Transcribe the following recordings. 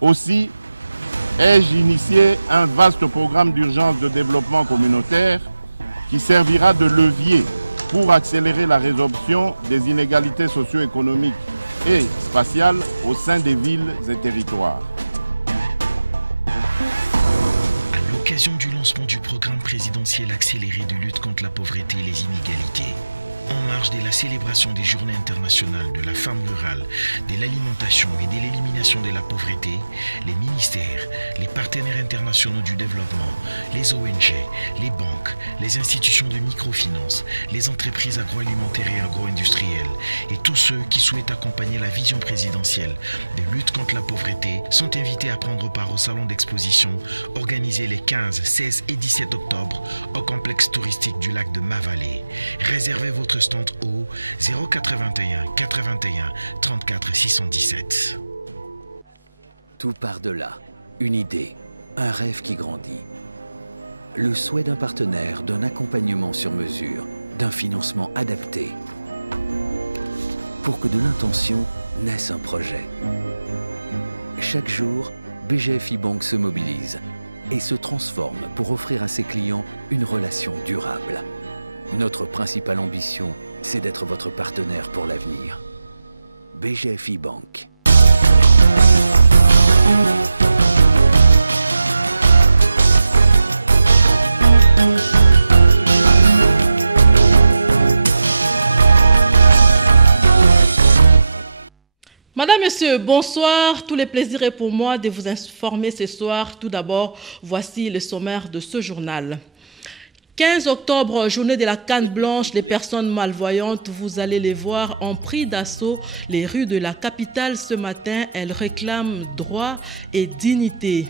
Aussi, ai-je initié un vaste programme d'urgence de développement communautaire qui servira de levier pour accélérer la résorption des inégalités socio-économiques et spatiales au sein des villes et territoires. À l'occasion du lancement du programme présidentiel accéléré de lutte contre la pauvreté et les inégalités, en marge de la célébration des Journées internationales de la femme rurale, de l'alimentation et de l'élimination de la pauvreté, les ministères, les partenaires internationaux du développement, les ONG, les banques, les institutions de microfinance, les entreprises agroalimentaires et agro-industrielles et tous ceux qui souhaitent accompagner la vision présidentielle de lutte contre la pauvreté sont invités à prendre part au salon d'exposition organisé les 15, 16 et 17 octobre au complexe touristique du lac de Ma-Vallée. Réservez votre stand au 081 81 34 617. Tout part de là. Une idée, un rêve qui grandit. Le souhait d'un partenaire, d'un accompagnement sur mesure, d'un financement adapté. Pour que de l'intention naisse un projet. Chaque jour, BGFI Banque se mobilise et se transforme pour offrir à ses clients une relation durable. Notre principale ambition, c'est d'être votre partenaire pour l'avenir. BGFI Banque. Madame, Monsieur, bonsoir. Tous les plaisirs est pour moi de vous informer ce soir. Tout d'abord, voici le sommaire de ce journal. 15 octobre, journée de la canne blanche, les personnes malvoyantes, vous allez les voir, ont pris d'assaut les rues de la capitale ce matin. Elles réclament droit et dignité.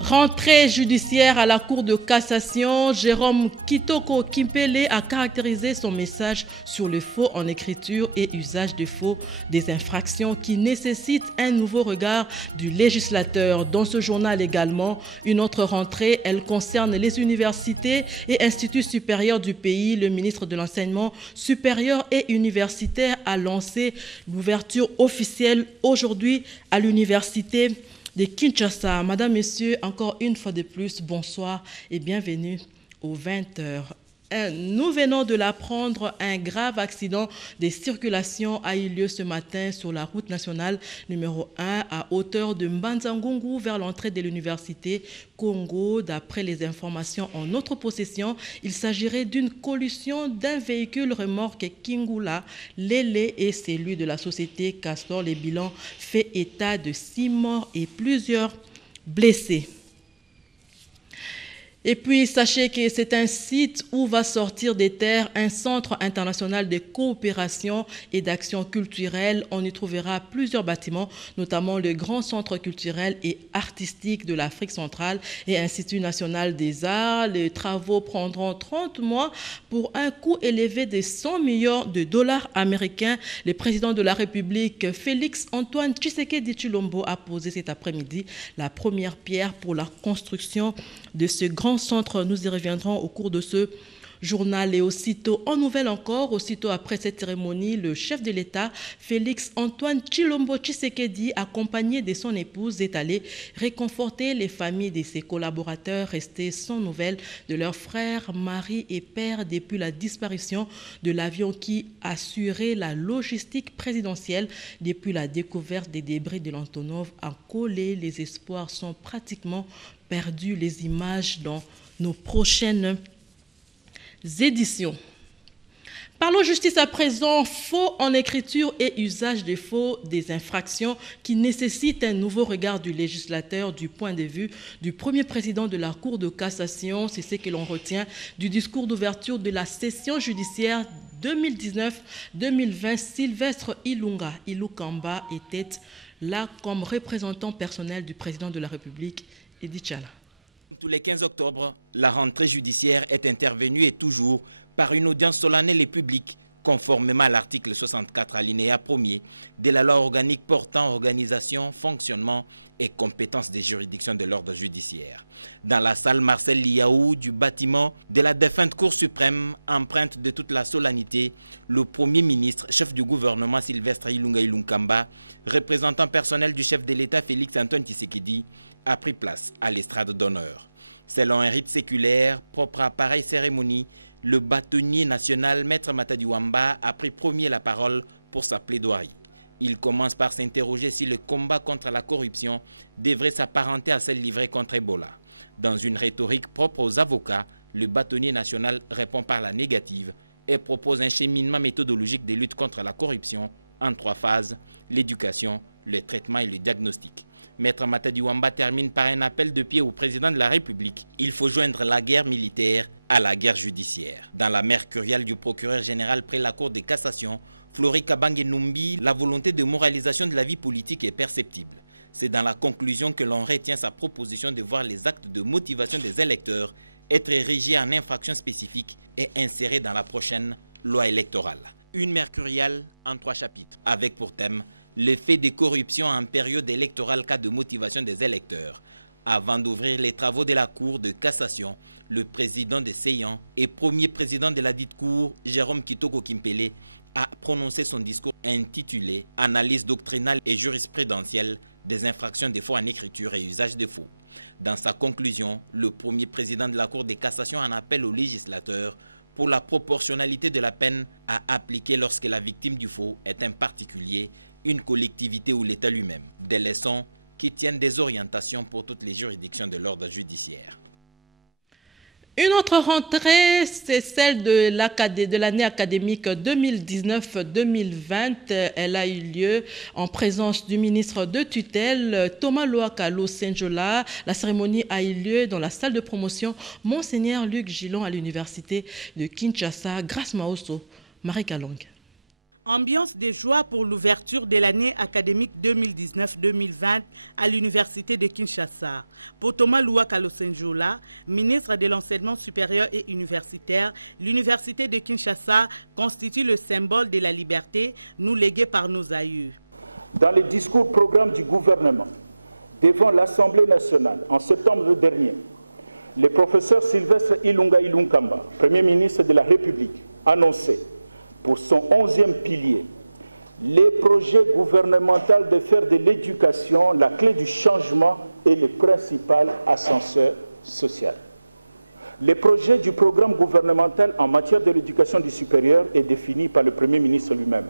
Rentrée judiciaire à la Cour de cassation, Jérôme Kitoko Kimpele a caractérisé son message sur le faux en écriture et usage de faux, des infractions qui nécessitent un nouveau regard du législateur. Dans ce journal également, une autre rentrée, elle concerne les universités et instituts supérieurs du pays. Le ministre de l'Enseignement supérieur et universitaire a lancé l'ouverture officielle aujourd'hui à l'université de Kinshasa. Madame, Messieurs, encore une fois de plus, bonsoir et bienvenue aux 20h. Nous venons de l'apprendre, un grave accident de circulation a eu lieu ce matin sur la route nationale numéro 1 à hauteur de Mbanzangungu vers l'entrée de l'université Congo. D'après les informations en notre possession, il s'agirait d'une collision d'un véhicule remorque Kingula, Lélé et celui de la société Castor. Les bilans fait état de 6 morts et plusieurs blessés. Et puis, sachez que c'est un site où va sortir des terres un centre international de coopération et d'action culturelle. On y trouvera plusieurs bâtiments, notamment le Grand Centre culturel et artistique de l'Afrique centrale et Institut national des arts. Les travaux prendront 30 mois pour un coût élevé de 100 millions de dollars américains. Le président de la République, Félix Antoine Tshisekedi Tshilombo, a posé cet après-midi la première pierre pour la construction de ce grand centre. Nous y reviendrons au cours de ce journal. Et aussitôt, en nouvelle encore, aussitôt après cette cérémonie, le chef de l'État, Félix Antoine Tshilombo Tshisekedi, accompagné de son épouse, est allé réconforter les familles de ses collaborateurs restés sans nouvelles de leurs frères, mari et père depuis la disparition de l'avion qui assurait la logistique présidentielle. Depuis la découverte des débris de l'Antonov à Kolé, les espoirs sont pratiquement perdus. Les images dans nos prochaines éditions. Parlons justice à présent. Faux en écriture et usage de faux, des infractions qui nécessitent un nouveau regard du législateur du point de vue du premier président de la Cour de cassation. C'est ce que l'on retient du discours d'ouverture de la session judiciaire 2019-2020. Sylvestre Ilukamba était là comme représentant personnel du président de la République, Edi Tchala. Tous les 15 octobre, la rentrée judiciaire est intervenue et toujours par une audience solennelle et publique, conformément à l'article 64 alinéa 1er de la loi organique portant organisation, fonctionnement et compétences des juridictions de l'ordre judiciaire. Dans la salle Marcel Liaou du bâtiment de la défunte Cour suprême, empreinte de toute la solennité, le Premier ministre, chef du gouvernement Sylvestre Ilunga Ilunkamba, représentant personnel du chef de l'État Félix Antoine Tshisekedi, a pris place à l'estrade d'honneur. Selon un rite séculaire propre à pareille cérémonie, le bâtonnier national Maître Matadi Wamba a pris premier la parole pour sa plaidoirie. Il commence par s'interroger si le combat contre la corruption devrait s'apparenter à celle livrée contre Ebola. Dans une rhétorique propre aux avocats, le bâtonnier national répond par la négative et propose un cheminement méthodologique de lutte contre la corruption en 3 phases, l'éducation, le traitement et le diagnostic. Maître Matadi Wamba termine par un appel de pied au président de la République. Il faut joindre la guerre militaire à la guerre judiciaire. Dans la mercuriale du procureur général près la Cour de cassation, Flori Kabange Numbi, la volonté de moralisation de la vie politique est perceptible. C'est dans la conclusion que l'on retient sa proposition de voir les actes de motivation des électeurs être érigés en infraction spécifique et insérés dans la prochaine loi électorale. Une mercuriale en 3 chapitres, avec pour thème le fait de corruption en période électorale cas de motivation des électeurs. Avant d'ouvrir les travaux de la Cour de cassation, le président de Seyhan et premier président de la dite Cour, Jérôme Kitoko Kimpele, a prononcé son discours intitulé « Analyse doctrinale et jurisprudentielle des infractions de faux en écriture et usage de faux ». Dans sa conclusion, le premier président de la Cour de cassation en appelle aux législateurs pour la proportionnalité de la peine à appliquer lorsque la victime du faux est un particulier, une collectivité ou l'État lui-même. Des leçons qui tiennent des orientations pour toutes les juridictions de l'ordre judiciaire. Une autre rentrée, c'est celle de l'année académique 2019-2020. Elle a eu lieu en présence du ministre de tutelle, Thomas Loakalo Senjola. La cérémonie a eu lieu dans la salle de promotion Monseigneur Luc Gillon à l'université de Kinshasa, grâce Maoso, Marie Kalong. Ambiance de joie pour l'ouverture de l'année académique 2019-2020 à l'université de Kinshasa. Pour Thomas Loakalo Senjola, ministre de l'enseignement supérieur et universitaire, l'université de Kinshasa constitue le symbole de la liberté nous léguée par nos aïeux. Dans le discours programme du gouvernement devant l'Assemblée nationale en septembre dernier, le professeur Sylvestre Ilunga Ilunkamba, Premier ministre de la République, annonçait pour son 11e pilier, les projets gouvernementaux de faire de l'éducation la clé du changement et le principal ascenseur social. Le projet du programme gouvernemental en matière de l'éducation du supérieur est défini par le Premier ministre lui-même.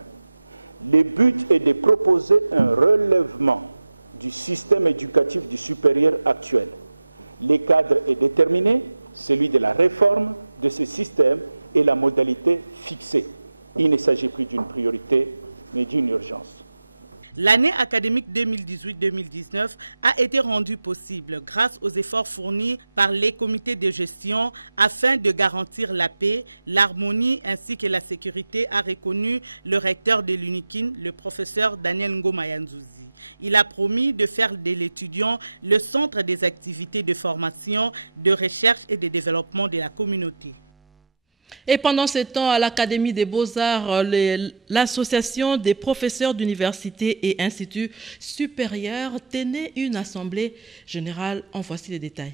Le but est de proposer un relèvement du système éducatif du supérieur actuel. Le cadre est déterminé, celui de la réforme de ce système et la modalité fixée. Il ne s'agit plus d'une priorité, mais d'une urgence. L'année académique 2018-2019 a été rendue possible grâce aux efforts fournis par les comités de gestion afin de garantir la paix, l'harmonie ainsi que la sécurité, a reconnu le recteur de l'UNIKIN, le professeur Daniel Ngomayanzouzi. Il a promis de faire de l'étudiant le centre des activités de formation, de recherche et de développement de la communauté. Et pendant ce temps, à l'Académie des Beaux-Arts, l'association des professeurs d'université et instituts supérieurs tenait une assemblée générale. En voici les détails.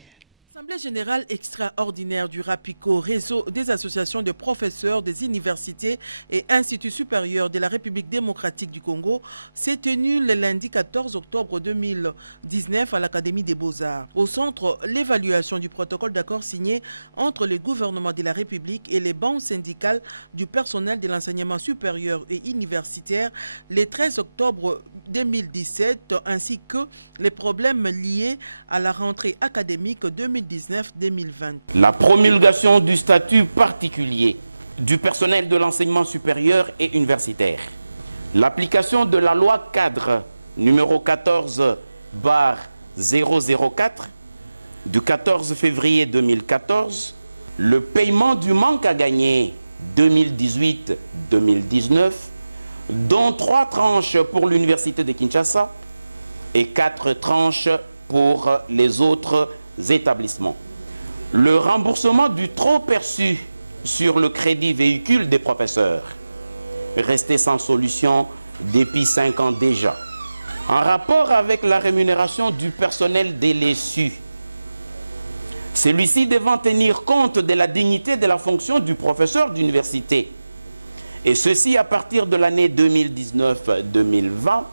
L'Assemblée générale extraordinaire du RAPICO, réseau des associations de professeurs des universités et instituts supérieurs de la République démocratique du Congo, s'est tenue le lundi 14 octobre 2019 à l'Académie des Beaux-Arts. Au centre, l'évaluation du protocole d'accord signé entre le gouvernement de la République et les banques syndicales du personnel de l'enseignement supérieur et universitaire le 13 octobre 2017, ainsi que les problèmes liés à la rentrée académique 2019-2020. La promulgation du statut particulier du personnel de l'enseignement supérieur et universitaire. L'application de la loi cadre numéro 14/004 du 14 février 2014, le paiement du manque à gagner 2018-2019, dont 3 tranches pour l'université de Kinshasa et 4 tranches pour les autres établissements. Le remboursement du trop perçu sur le crédit véhicule des professeurs, resté sans solution depuis 5 ans déjà. en rapport avec la rémunération du personnel déléçu. Celui-ci devant tenir compte de la dignité de la fonction du professeur d'université. Et ceci à partir de l'année 2019-2020,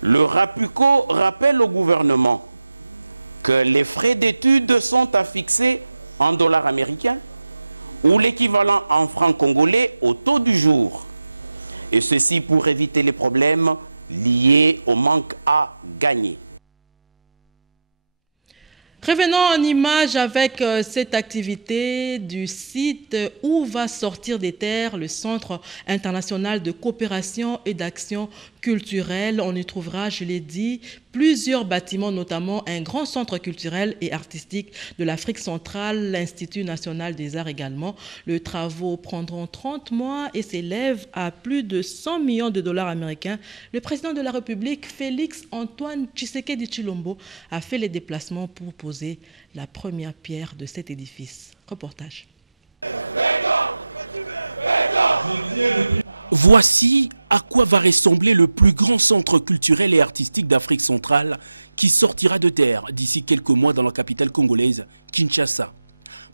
le RAPUCO rappelle au gouvernement que les frais d'études sont à fixer en dollars américains ou l'équivalent en francs congolais au taux du jour. Et ceci pour éviter les problèmes liés au manque à gagner. Revenons en image avec cette activité du site où va sortir des terres le Centre international de coopération et d'action culturelle. On y trouvera, je l'ai dit, plusieurs bâtiments, notamment un grand centre culturel et artistique de l'Afrique centrale, l'Institut national des arts également. Les travaux prendront 30 mois et s'élèvent à plus de 100 millions de dollars américains. Le président de la République, Félix Antoine Tshisekedi Tshilombo, a fait les déplacements pour poser la première pierre de cet édifice. Reportage. Voici à quoi va ressembler le plus grand centre culturel et artistique d'Afrique centrale qui sortira de terre d'ici quelques mois dans la capitale congolaise, Kinshasa.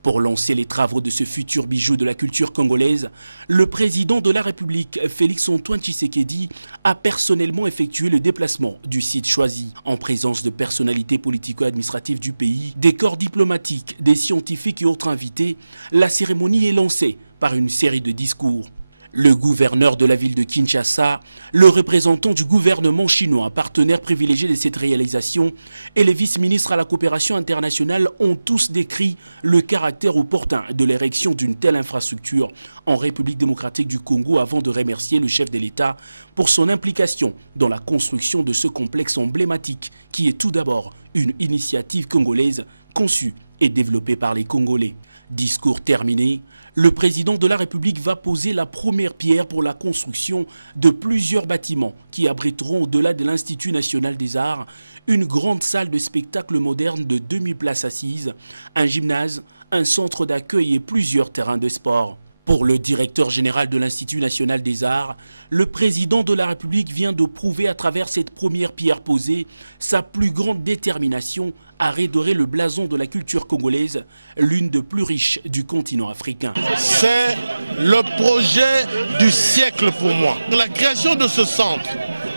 Pour lancer les travaux de ce futur bijou de la culture congolaise, le président de la République, Félix Antoine Tshisekedi, a personnellement effectué le déplacement du site choisi, en présence de personnalités politico-administratives du pays, des corps diplomatiques, des scientifiques et autres invités. La cérémonie est lancée par une série de discours. Le gouverneur de la ville de Kinshasa, le représentant du gouvernement chinois, partenaire privilégié de cette réalisation, et les vice-ministres à la coopération internationale ont tous décrit le caractère opportun de l'érection d'une telle infrastructure en République démocratique du Congo avant de remercier le chef de l'État pour son implication dans la construction de ce complexe emblématique qui est tout d'abord une initiative congolaise conçue et développée par les Congolais. Discours terminé, le président de la République va poser la première pierre pour la construction de plusieurs bâtiments qui abriteront au-delà de l'Institut national des arts une grande salle de spectacle moderne de 2000 places assises, un gymnase, un centre d'accueil et plusieurs terrains de sport. Pour le directeur général de l'Institut national des arts, le président de la République vient de prouver à travers cette première pierre posée sa plus grande détermination à redorer le blason de la culture congolaise, l'une des plus riches du continent africain. C'est le projet du siècle pour moi. La création de ce centre,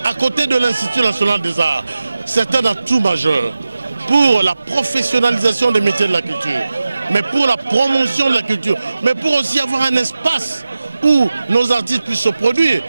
à côté de l'Institut national des arts, c'est un atout majeur pour la professionnalisation des métiers de la culture, mais pour la promotion de la culture, mais pour aussi avoir un espace où nos artistes puissent se produire.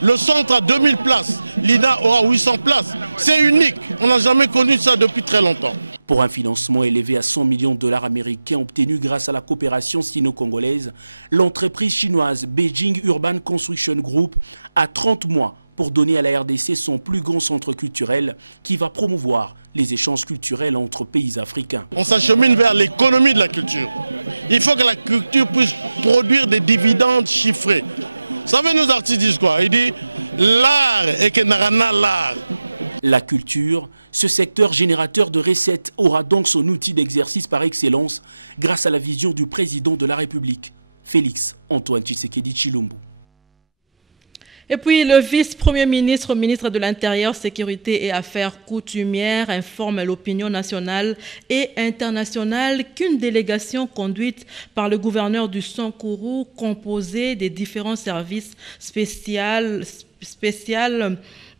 Le centre a 2000 places, l'INA aura 800 places. C'est unique, on n'a jamais connu ça depuis très longtemps. Pour un financement élevé à 100 millions de dollars américains obtenu grâce à la coopération sino-congolaise, l'entreprise chinoise Beijing Urban Construction Group a 30 mois pour donner à la RDC son plus grand centre culturel qui va promouvoir les échanges culturels entre pays africains. On s'achemine vers l'économie de la culture. Il faut que la culture puisse produire des dividendes chiffrés. Vous savez, nos artistes disent quoi? Ils disent l'art et que narana l'art. La culture, ce secteur générateur de recettes, aura donc son outil d'exercice par excellence grâce à la vision du président de la République, Félix Antoine Tshisekedi Tshilombo. Et puis, le vice-premier ministre, ministre de l'Intérieur, Sécurité et Affaires coutumières, informe l'opinion nationale et internationale qu'une délégation conduite par le gouverneur du Sankourou, composée des différents services spéciaux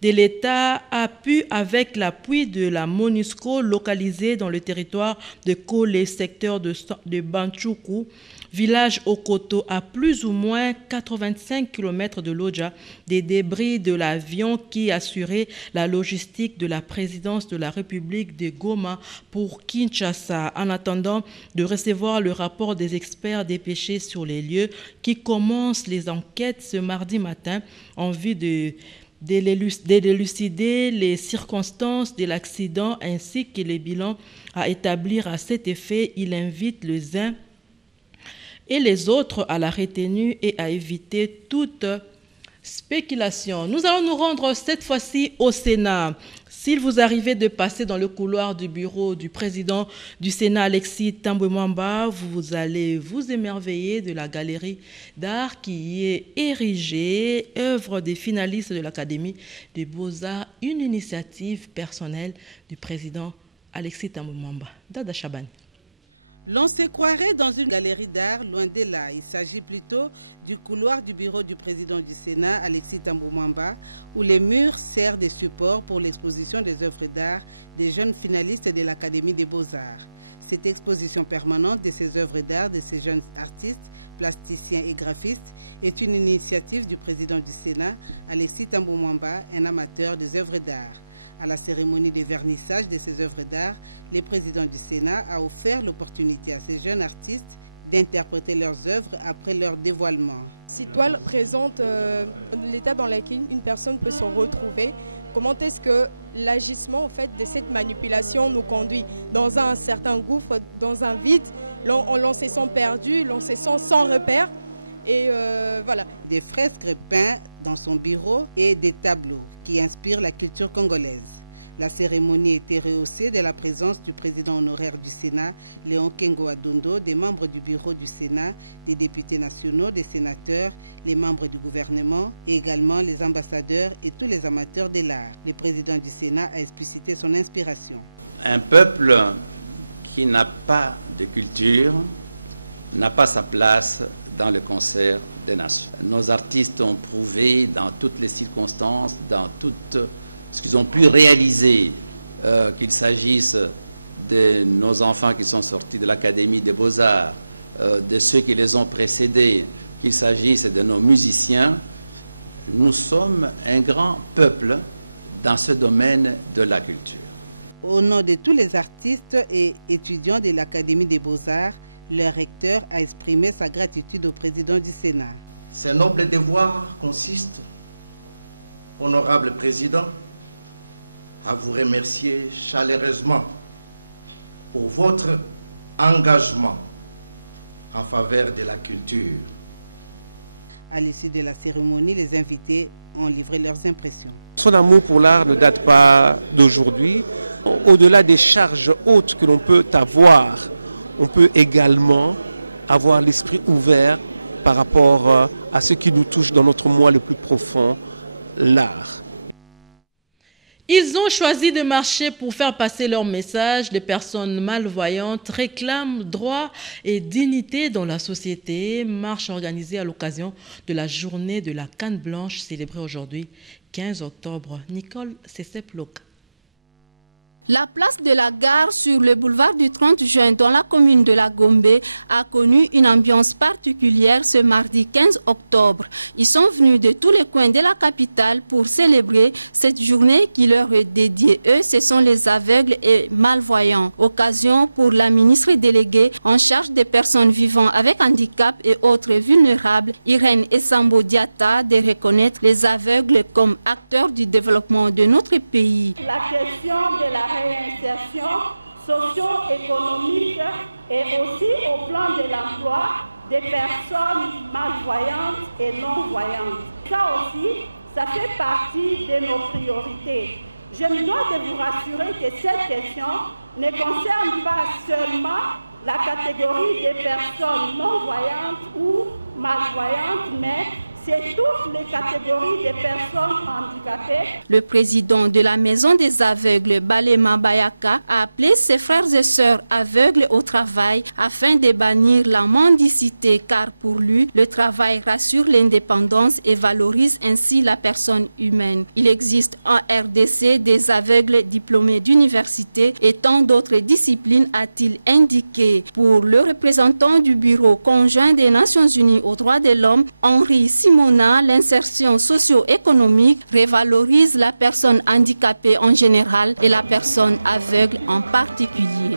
de l'État, a pu, avec l'appui de la MONUSCO, localiser dans le territoire de Kolé, secteur de Bantchoukou, village Okoto, à plus ou moins 85 km de Lodja, des débris de l'avion qui assurait la logistique de la présidence de la République de Goma pour Kinshasa, en attendant de recevoir le rapport des experts dépêchés sur les lieux qui commencent les enquêtes ce mardi matin en vue d'élucider les circonstances de l'accident ainsi que les bilans à établir à cet effet. Il invite les uns et les autres à la retenue et à éviter toute spéculation. Nous allons nous rendre cette fois-ci au Sénat. S'il vous arrivait de passer dans le couloir du bureau du président du Sénat, Alexis Tambwe-Mwamba, vous allez vous émerveiller de la galerie d'art qui y est érigée, œuvre des finalistes de l'Académie des Beaux-Arts, une initiative personnelle du président Alexis Tambwe-Mwamba. Dada Chaban. L'on se croirait dans une galerie d'art, loin de là. Il s'agit plutôt du couloir du bureau du président du Sénat, Alexis Tambwe-Mwamba, où les murs servent de support pour l'exposition des œuvres d'art des jeunes finalistes de l'Académie des Beaux-Arts. Cette exposition permanente de ces œuvres d'art de ces jeunes artistes, plasticiens et graphistes est une initiative du président du Sénat, Alexis Tambwe-Mwamba, un amateur des œuvres d'art. À la cérémonie de vernissage de ces œuvres d'art, le président du Sénat a offert l'opportunité à ces jeunes artistes d'interpréter leurs œuvres après leur dévoilement. Cette toile présente l'état dans lequel une personne peut se retrouver. Comment est-ce que l'agissement en fait, de cette manipulation nous conduit dans un certain gouffre, dans un vide, l'on se sent perdu, l'on se sent sans repère. Et voilà. Des fresques peintes dans son bureau et des tableaux qui inspirent la culture congolaise. La cérémonie était rehaussée de la présence du président honoraire du Sénat, Léon Kengo Adondo, des membres du bureau du Sénat, des députés nationaux, des sénateurs, les membres du gouvernement et également les ambassadeurs et tous les amateurs de l'art. Le président du Sénat a explicité son inspiration. Un peuple qui n'a pas de culture n'a pas sa place dans le concert des nations. Nos artistes ont prouvé dans toutes les circonstances, dans toutes ce qu'ils ont pu réaliser, qu'il s'agisse de nos enfants qui sont sortis de l'Académie des Beaux-Arts, de ceux qui les ont précédés, qu'il s'agisse de nos musiciens, nous sommes un grand peuple dans ce domaine de la culture. Au nom de tous les artistes et étudiants de l'Académie des Beaux-Arts, le recteur a exprimé sa gratitude au président du Sénat. Ce noble devoir consiste, honorable président, à vous remercier chaleureusement pour votre engagement en faveur de la culture. À l'issue de la cérémonie, les invités ont livré leurs impressions. Son amour pour l'art ne date pas d'aujourd'hui. Au-delà des charges hautes que l'on peut avoir, on peut également avoir l'esprit ouvert par rapport à ce qui nous touche dans notre moi le plus profond, l'art. Ils ont choisi de marcher pour faire passer leur message. Les personnes malvoyantes réclament droit et dignité dans la société. Marche organisée à l'occasion de la journée de la Canne Blanche célébrée aujourd'hui, 15 octobre. Nicole Seseploka. La place de la gare sur le boulevard du 30 juin dans la commune de la Gombe a connu une ambiance particulière ce mardi 15 octobre. Ils sont venus de tous les coins de la capitale pour célébrer cette journée qui leur est dédiée. Eux, ce sont les aveugles et malvoyants. Occasion pour la ministre déléguée en charge des personnes vivant avec handicap et autres vulnérables, Irène Essambo Diatta, de reconnaître les aveugles comme acteurs du développement de notre pays. La question de la réinsertion socio-économique et aussi au plan de l'emploi des personnes malvoyantes et non-voyantes. Ça aussi, ça fait partie de nos priorités. Je me dois de vous rassurer que cette question ne concerne pas seulement la catégorie des personnes non-voyantes ou malvoyantes, mais c'est toutes les catégories de personnes handicapées. Le président de la Maison des aveugles, Balema Bayaka, a appelé ses frères et sœurs aveugles au travail afin de bannir la mendicité, car pour lui, le travail rassure l'indépendance et valorise ainsi la personne humaine. Il existe en RDC des aveugles diplômés d'université et tant d'autres disciplines, a-t-il indiqué. Pour le représentant du Bureau conjoint des Nations Unies aux droits de l'homme, Henri Simona, l'insertion socio-économique révalorise la personne handicapée en général et la personne aveugle en particulier.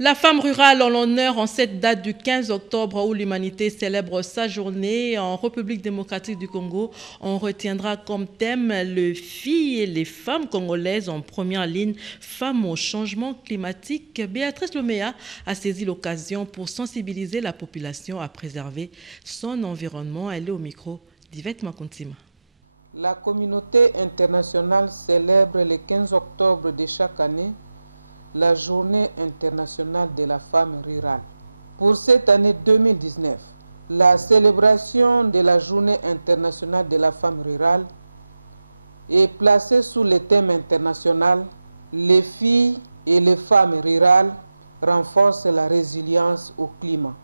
La femme rurale en l'honneur en cette date du 15 octobre où l'humanité célèbre sa journée en République démocratique du Congo. On retiendra comme thème le filles et les femmes congolaises en première ligne, femmes au changement climatique. Béatrice Loméa a saisi l'occasion pour sensibiliser la population à préserver son environnement. Elle est au micro d'Yvette Makontima. La communauté internationale célèbre le 15 octobre de chaque année la Journée internationale de la femme rurale. Pour cette année 2019, la célébration de la Journée internationale de la femme rurale est placée sous le thème international « Les filles et les femmes rurales renforcent la résilience au climat ».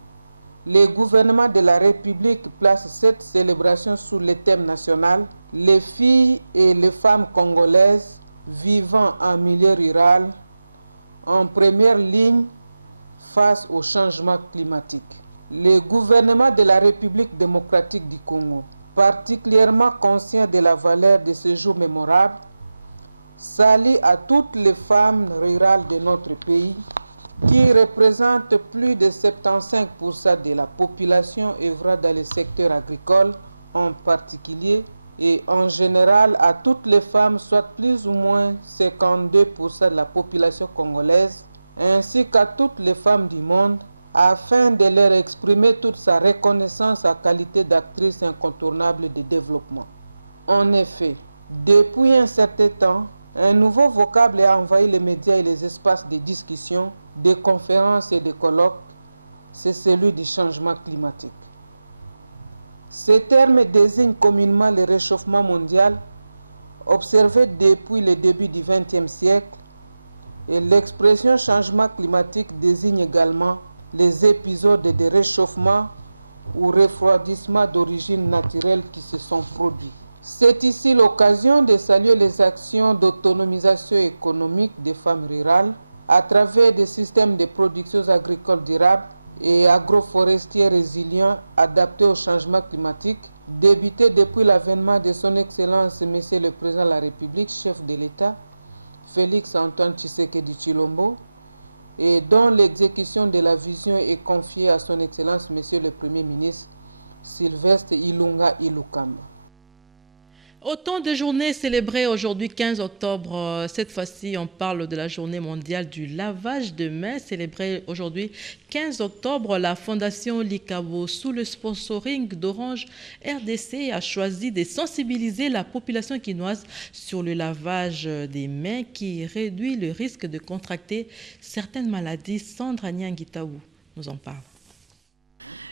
Le gouvernement de la République place cette célébration sous le thème national « Les filles et les femmes congolaises vivant en milieu rural en première ligne face au changement climatique ». Le gouvernement de la République démocratique du Congo, particulièrement conscient de la valeur de ce jour mémorable, salue à toutes les femmes rurales de notre pays qui représentent plus de 75% de la population œuvrant dans le secteur agricole en particulier et en général à toutes les femmes, soit plus ou moins 52% de la population congolaise, ainsi qu'à toutes les femmes du monde, afin de leur exprimer toute sa reconnaissance à qualité d'actrice incontournable de développement. En effet, depuis un certain temps, un nouveau vocable a envahi les médias et les espaces de discussion, de conférences et de colloques, c'est celui du changement climatique. Ce terme désigne communément le réchauffement mondial observé depuis le début du XXe siècle et l'expression changement climatique désigne également les épisodes de réchauffement ou refroidissement d'origine naturelle qui se sont produits. C'est ici l'occasion de saluer les actions d'autonomisation économique des femmes rurales à travers des systèmes de production agricole durable et agroforestiers résilients adaptés au changement climatique, débuté depuis l'avènement de son Excellence Monsieur le Président de la République, chef de l'État, Félix Antoine Tshisekedi Tshilombo, et dont l'exécution de la vision est confiée à son Excellence Monsieur le Premier ministre Sylvestre Ilunga Ilukamba. Autant de journées célébrées aujourd'hui 15 octobre. Cette fois-ci, on parle de la journée mondiale du lavage de mains célébrée aujourd'hui 15 octobre. La Fondation Likabo, sous le sponsoring d'Orange RDC, a choisi de sensibiliser la population quinoise sur le lavage des mains qui réduit le risque de contracter certaines maladies. Sandra Nyangitaou nous en parle.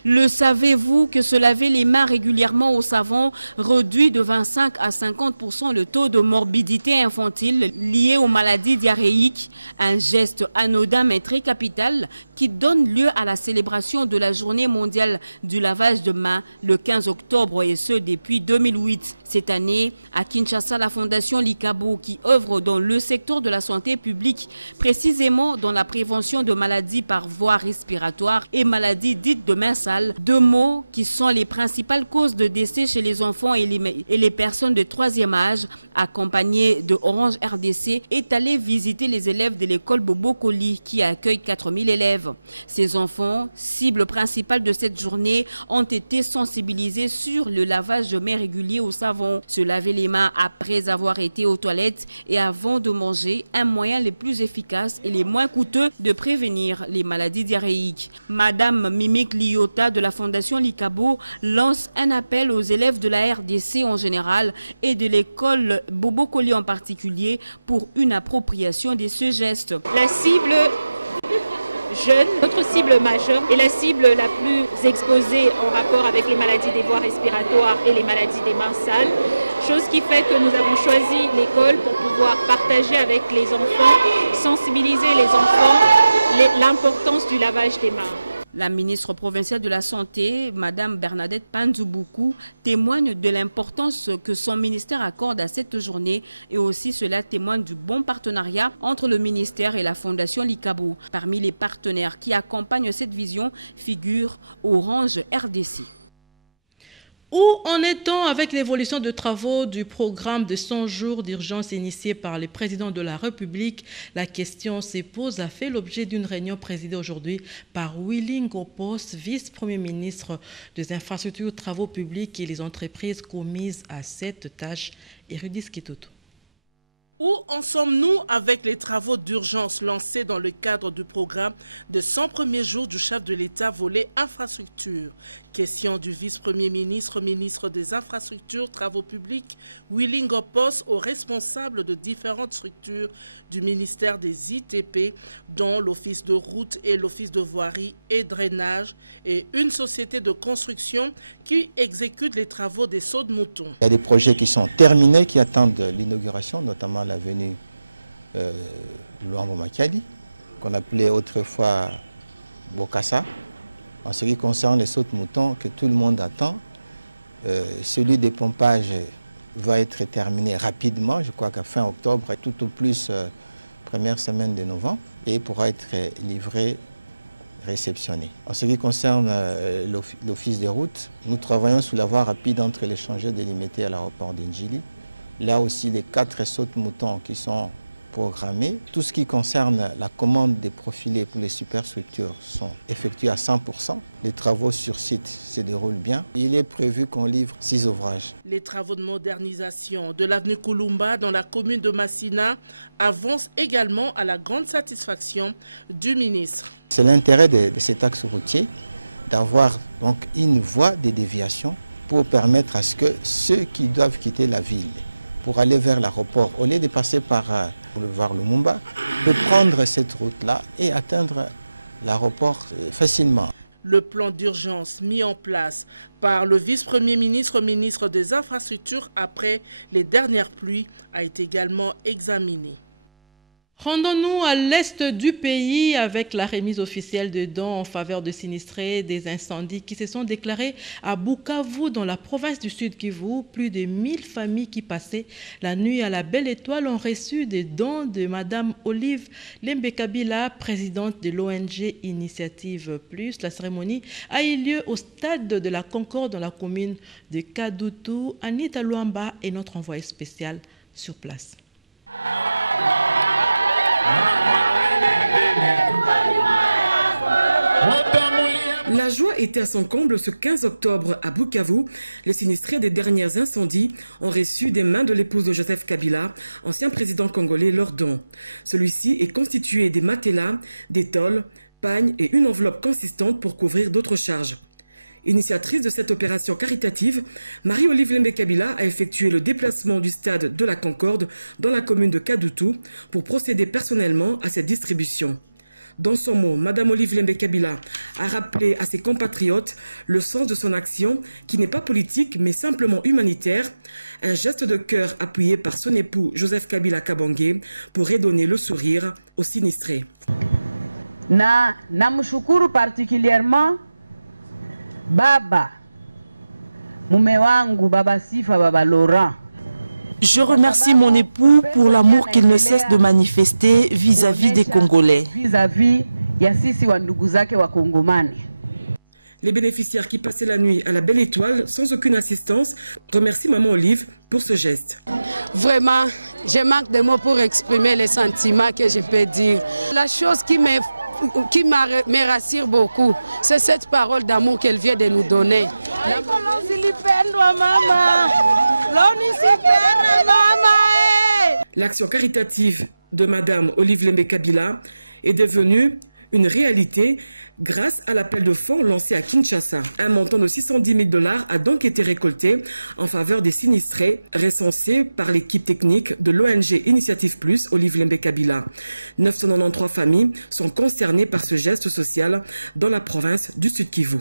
Le savez-vous que se laver les mains régulièrement au savon réduit de 25 à 50% le taux de morbidité infantile lié aux maladies diarrhéiques? Un geste anodin mais très capital qui donne lieu à la célébration de la journée mondiale du lavage de mains le 15 octobre et ce depuis 2008. Cette année, à Kinshasa, la Fondation Likabo qui œuvre dans le secteur de la santé publique, précisément dans la prévention de maladies par voie respiratoire et maladies dites de mains sales, deux maux qui sont les principales causes de décès chez les enfants et les personnes de troisième âge, accompagné de Orange RDC, est allé visiter les élèves de l'école Bobo Koli qui accueille 4000 élèves. Ces enfants, cible principale de cette journée, ont été sensibilisés sur le lavage de mains régulier au savon. Se laver les mains après avoir été aux toilettes et avant de manger, un moyen le plus efficace et le moins coûteux de prévenir les maladies diarrhéiques. Madame Mimik Liota de la Fondation Likabo lance un appel aux élèves de la RDC en général et de l'école Bobo Koli en particulier pour une appropriation de ce geste. La cible jeune, notre cible majeure et la cible la plus exposée en rapport avec les maladies des voies respiratoires et les maladies des mains sales, chose qui fait que nous avons choisi l'école pour pouvoir partager avec les enfants, sensibiliser les enfants l'importance du lavage des mains. La ministre provinciale de la Santé, Madame Bernadette Panzoubuku, témoigne de l'importance que son ministère accorde à cette journée et aussi cela témoigne du bon partenariat entre le ministère et la Fondation Likabo. Parmi les partenaires qui accompagnent cette vision figure Orange RDC. Où en est-on avec l'évolution de travaux du programme de 100 jours d'urgence initié par le président de la République? La question se pose a fait l'objet d'une réunion présidée aujourd'hui par Willy Ngopos, vice-premier ministre des infrastructures, travaux publics et les entreprises commises à cette tâche. Érudis Kitoto. Où en sommes-nous avec les travaux d'urgence lancés dans le cadre du programme de 100 premiers jours du chef de l'État volet infrastructure? Question du vice-premier ministre, ministre des Infrastructures, Travaux publics, Willy Ngopos, aux responsables de différentes structures du ministère des ITP, dont l'Office de route et l'Office de voirie et drainage, et une société de construction qui exécute les travaux des sauts de moutons. Il y a des projets qui sont terminés, qui attendent l'inauguration, notamment l'avenue Luambo Makali, qu'on appelait autrefois Bokassa. En ce qui concerne les sauts de moutons que tout le monde attend, celui des pompages va être terminé rapidement, je crois qu'à fin octobre, tout au plus première semaine de novembre, et pourra être livré, réceptionné. En ce qui concerne l'Office des routes, nous travaillons sous la voie rapide entre l'échangeur délimité à l'aéroport d'Indjili. Là aussi, les 4 sauts de moutons qui sont programmés. Tout ce qui concerne la commande des profilés pour les superstructures sont effectués à 100%. Les travaux sur site se déroulent bien. Il est prévu qu'on livre 6 ouvrages. Les travaux de modernisation de l'avenue Kulumba dans la commune de Massina avancent également à la grande satisfaction du ministre. C'est l'intérêt de cet axe routier d'avoir donc une voie de déviation pour permettre à ce que ceux qui doivent quitter la ville pour aller vers l'aéroport, au lieu de passer par boulevard Lumumba, de prendre cette route-là et atteindre l'aéroport facilement. Le plan d'urgence mis en place par le vice-premier ministre, ministre des Infrastructures après les dernières pluies, a été également examiné. Rendons-nous à l'est du pays avec la remise officielle de dons en faveur de sinistrés des incendies qui se sont déclarés à Bukavu dans la province du Sud Kivu. Plus de 1000 familles qui passaient la nuit à la Belle Étoile ont reçu des dons de Madame Olive Lembe-Kabila, présidente de l'ONG Initiative Plus. La cérémonie a eu lieu au stade de la Concorde dans la commune de Kadutu. Anita Luamba est notre envoyée spéciale sur place. La joie était à son comble ce 15 octobre à Bukavu. Les sinistrés des derniers incendies ont reçu des mains de l'épouse de Joseph Kabila, ancien président congolais, leurs dons. Celui-ci est constitué des matelas, des tôles, pagnes et une enveloppe consistante pour couvrir d'autres charges. Initiatrice de cette opération caritative, Marie-Olive Lembe-Kabila a effectué le déplacement du stade de la Concorde dans la commune de Kadutu pour procéder personnellement à cette distribution. Dans son mot, Madame Olive Lembe-Kabila a rappelé à ses compatriotes le sens de son action qui n'est pas politique mais simplement humanitaire, un geste de cœur appuyé par son époux Joseph Kabila Kabange pour redonner le sourire aux sinistrés. Namshukuru particulièrement Baba, mume wangu, Baba Sifa, Baba Laurent. Je remercie mon époux pour l'amour qu'il ne cesse de manifester vis-à-vis des Congolais. Les bénéficiaires qui passaient la nuit à la Belle Étoile sans aucune assistance remercient Maman Olive pour ce geste. Vraiment, je manque de mots pour exprimer les sentiments que je peux dire. La chose qui me rassure beaucoup, c'est cette parole d'amour qu'elle vient de nous donner. L'action caritative de Madame Olive Lembe-Kabila est devenue une réalité grâce à l'appel de fonds lancé à Kinshasa. Un montant de $610 000 a donc été récolté en faveur des sinistrés recensés par l'équipe technique de l'ONG Initiative Plus, Olive Lembe-Kabila. 993 familles sont concernées par ce geste social dans la province du Sud Kivu.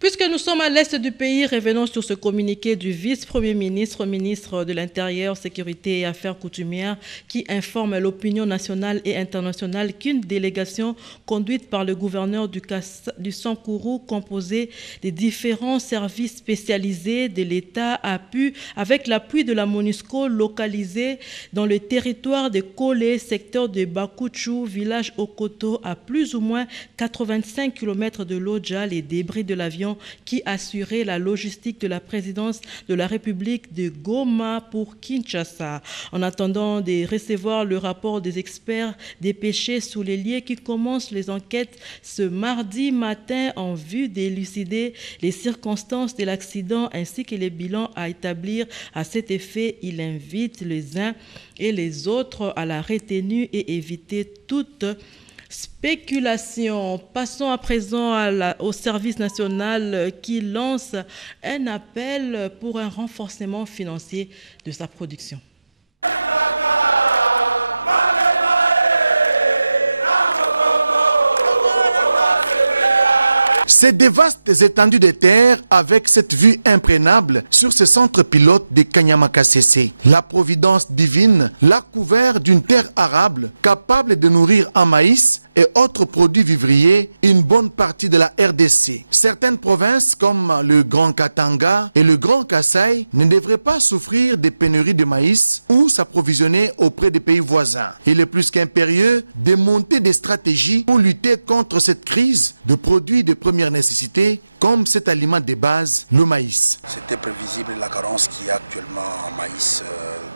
Puisque nous sommes à l'est du pays, revenons sur ce communiqué du vice-premier ministre, ministre de l'Intérieur, Sécurité et Affaires coutumières, qui informe l'opinion nationale et internationale qu'une délégation conduite par le gouverneur du Sankourou, composée des différents services spécialisés de l'État, a pu, avec l'appui de la MONUSCO, localiser dans le territoire de Kolé, secteur de Bakouchou, village Okoto, à plus ou moins 85 km de Lodja, les débris de l'avion camion qui assurait la logistique de la présidence de la République de Goma pour Kinshasa. En attendant de recevoir le rapport des experts dépêchés sous les lieux qui commencent les enquêtes ce mardi matin en vue d'élucider les circonstances de l'accident ainsi que les bilans à établir à cet effet, il invite les uns et les autres à la retenue et éviter toute spéculation. Passons à présent au service national qui lance un appel pour un renforcement financier de sa production. Ces des vastes étendues de terre avec cette vue imprégnable sur ce centre pilote de Kanyamakasese. La providence divine l'a couvert d'une terre arable capable de nourrir en maïs et autres produits vivriers une bonne partie de la RDC. Certaines provinces comme le Grand Katanga et le Grand Kasaï ne devraient pas souffrir des pénuries de maïs ou s'approvisionner auprès des pays voisins. Il est plus qu'impérieux de monter des stratégies pour lutter contre cette crise de produits de première nécessité comme cet aliment de base, le maïs. C'était prévisible la carence qu'il y a actuellement en maïs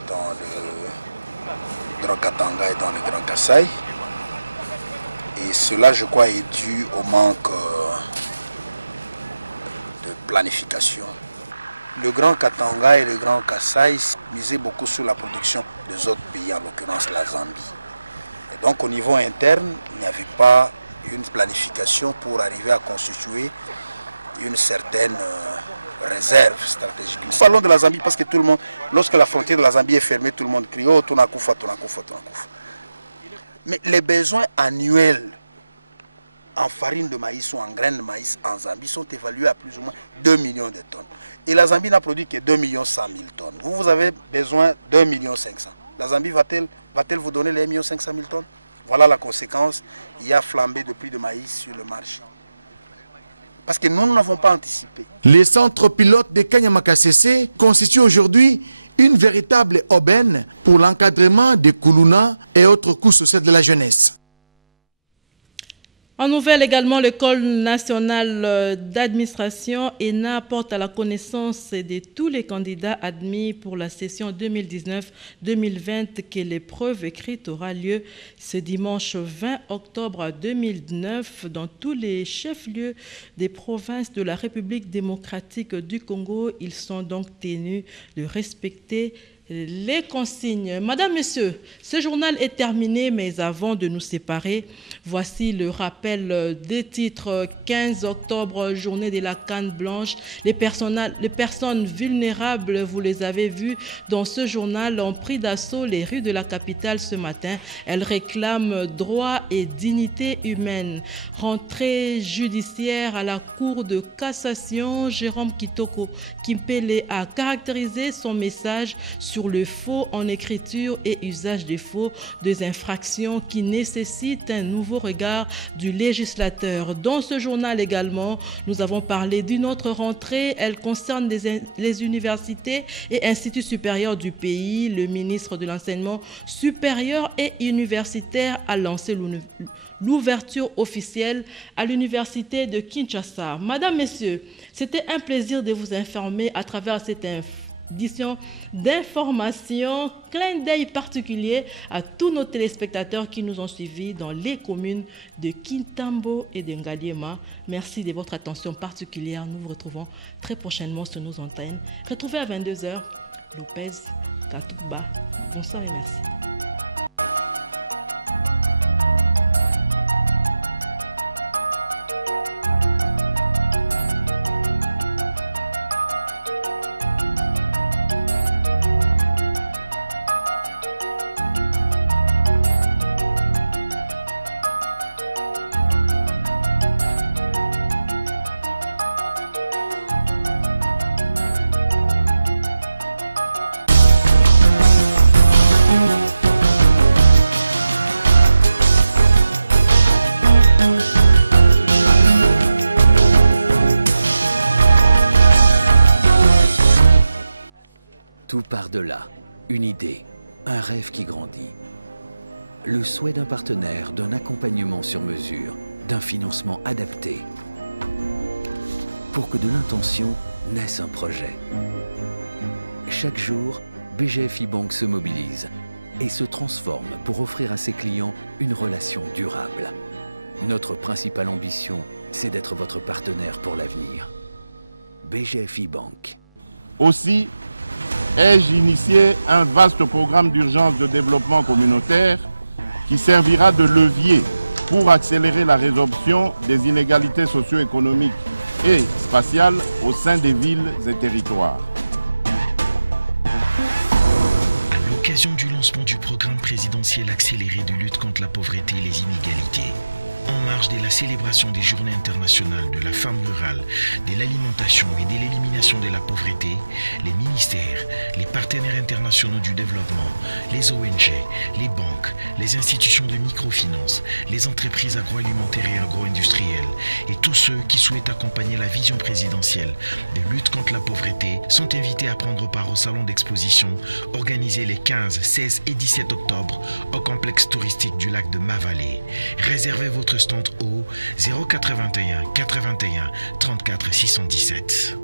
dans le Grand Katanga et dans le Grand Kasaï. Et cela, je crois, est dû au manque de planification. Le Grand Katanga et le Grand Kasaï misaient beaucoup sur la production des autres pays, en l'occurrence la Zambie. Et donc au niveau interne, il n'y avait pas une planification pour arriver à constituer une certaine réserve stratégique. Nous parlons de la Zambie parce que tout le monde, lorsque la frontière de la Zambie est fermée, tout le monde crie « Oh, Tunakufa, Tunakufa, Tunakufa ». Mais les besoins annuels en farine de maïs ou en graines de maïs en Zambie sont évalués à plus ou moins 2 millions de tonnes. Et la Zambie n'a produit que 2 100 000 tonnes. Vous avez besoin de 2 500 000. La Zambie va-t-elle vous donner les 1 500 000 tonnes? Voilà la conséquence. Il y a flambé de prix de maïs sur le marché. Parce que nous n'avons pas anticipé. Les centres pilotes de Kanyamakasese constituent aujourd'hui une véritable aubaine pour l'encadrement des Koulouna et autres couches sociales de la jeunesse. En nouvelle également, l'École nationale d'administration ENA porte à la connaissance de tous les candidats admis pour la session 2019-2020 que l'épreuve écrite aura lieu ce dimanche 20 octobre 2009 dans tous les chefs-lieux des provinces de la République démocratique du Congo. Ils sont donc tenus de respecter les consignes. Madame, Monsieur, ce journal est terminé, mais avant de nous séparer, voici le rappel des titres. 15 octobre, journée de la canne blanche. Les personnes vulnérables, vous les avez vues dans ce journal, ont pris d'assaut les rues de la capitale ce matin. Elles réclament droit et dignité humaine. Rentrée judiciaire à la Cour de cassation, Jérôme Kitoko Kimpele a caractérisé son message sur le faux en écriture et usage des faux, des infractions qui nécessitent un nouveau regard du législateur. Dans ce journal également, nous avons parlé d'une autre rentrée. Elle concerne les universités et instituts supérieurs du pays. Le ministre de l'Enseignement supérieur et universitaire a lancé l'ouverture officielle à l'université de Kinshasa. Madame, Messieurs, c'était un plaisir de vous informer à travers cette édition d'information. Clin d'œil particulier à tous nos téléspectateurs qui nous ont suivis dans les communes de Kintambo et de Ngaliema. Merci de votre attention particulière. Nous vous retrouvons très prochainement sur nos antennes. Retrouvez à 22h Lopez Katouba. Bonsoir et merci. Tout part de là, une idée, un rêve qui grandit. Le souhait d'un partenaire, d'un accompagnement sur mesure, d'un financement adapté. pour que de l'intention naisse un projet. Chaque jour, BGFI Bank se mobilise et se transforme pour offrir à ses clients une relation durable. Notre principale ambition, c'est d'être votre partenaire pour l'avenir. BGFI Bank. Aussi, ai-je initié un vaste programme d'urgence de développement communautaire qui servira de levier pour accélérer la résorption des inégalités socio-économiques et spatiales au sein des villes et territoires. À l'occasion du lancement du programme présidentiel accéléré de lutte contre la pauvreté et les inégalités, en marge de la célébration des Journées internationales de la femme rurale, de l'alimentation et de l'élimination de la pauvreté, les ministères, les partenaires internationaux du développement, les ONG, les banques, les institutions de microfinance, les entreprises agroalimentaires et agro-industrielles et tous ceux qui souhaitent accompagner la vision présidentielle de lutte contre la pauvreté sont invités à prendre part au salon d'exposition organisé les 15, 16 et 17 octobre au complexe touristique du lac de Ma-Vallée. Réservez votre stand au 081 81 34 617.